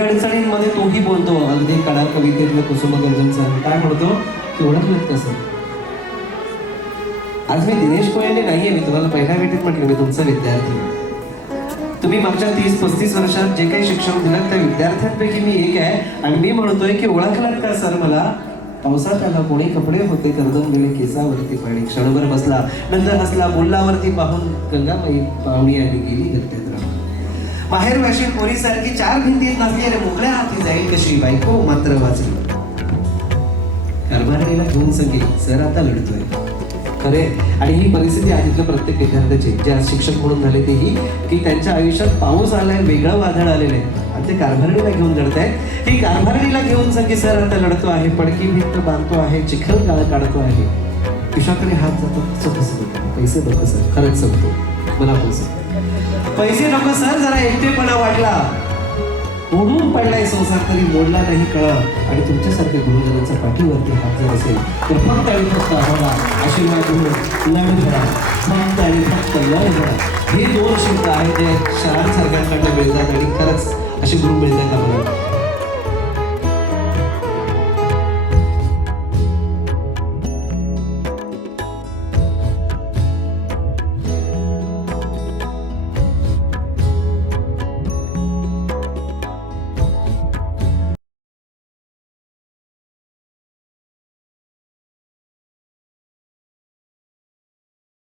अडचणींमध्ये तोही बोलतो. अगदी कडा कवितेतलं कुसुमगर्जनचं काय म्हणतो की ओळखलं कसं. आज मी दिनेश कोयंडे नाहीये, मी तुम्हाला पहिल्या भेटीत म्हटलं मी तुमचा विद्यार्थी. तुम्ही मागच्या 30-35 वर्षात जे काही शिक्षण दिलं त्या विद्यार्थ्यांपैकी मी एक आहे. आणि मी म्हणतोय की ओळखलात का सर मला. पावसात आला कोणी कपडे होते करदून गेले केसावरती पाणी. क्षणभर बसला नंतर हसला बोललावरती पाहून गंगाबाई पाहुणी आली गेली गट्ट्यात राहून. बाहेर वाशी पोरीसारखी 4 भिंतीत नसली आणि मोकळ्या हाती जाईल कशी बायको मात्र वाचली. कारभारीला घेऊन सगळे सर आता लढतोय खरे. आणि ही परिस्थिती आधीतल्या प्रत्येक विद्यार्थ्याची जे आज शिक्षक म्हणून झाले तेही की त्यांच्या आयुष्यात पाऊस आलाय वेगळं वादळ आलेलं आहे आणि ते कारभारणीला घेऊन लढतायत. ही कारभारणीला घेऊन सगळे सर आता लढतो आहे. पडकी भिंत बांधतो आहे चिखल काळ काढतो आहे. खिशाकडे हात जातो कसं पैसे नको सर खरंच सांगतो मला पैसे नको सर जरा एकटेपणा वाटला. ओढून पडलाय संसार तरी मोडला नाही कळा. आणि तुमच्यासारख्या गुरुजनांच्या पाठीवरती हात जर असेल तर फक्त आणि फक्त आम्हाला आशीर्वाद म्हणून लढ करा. फक्त आणि फक्त लढ करा. हे 2 शब्द आहेत जे शहरांसारख्यांकडनं मिळतात आणि खरंच असे गुरु मिळतात.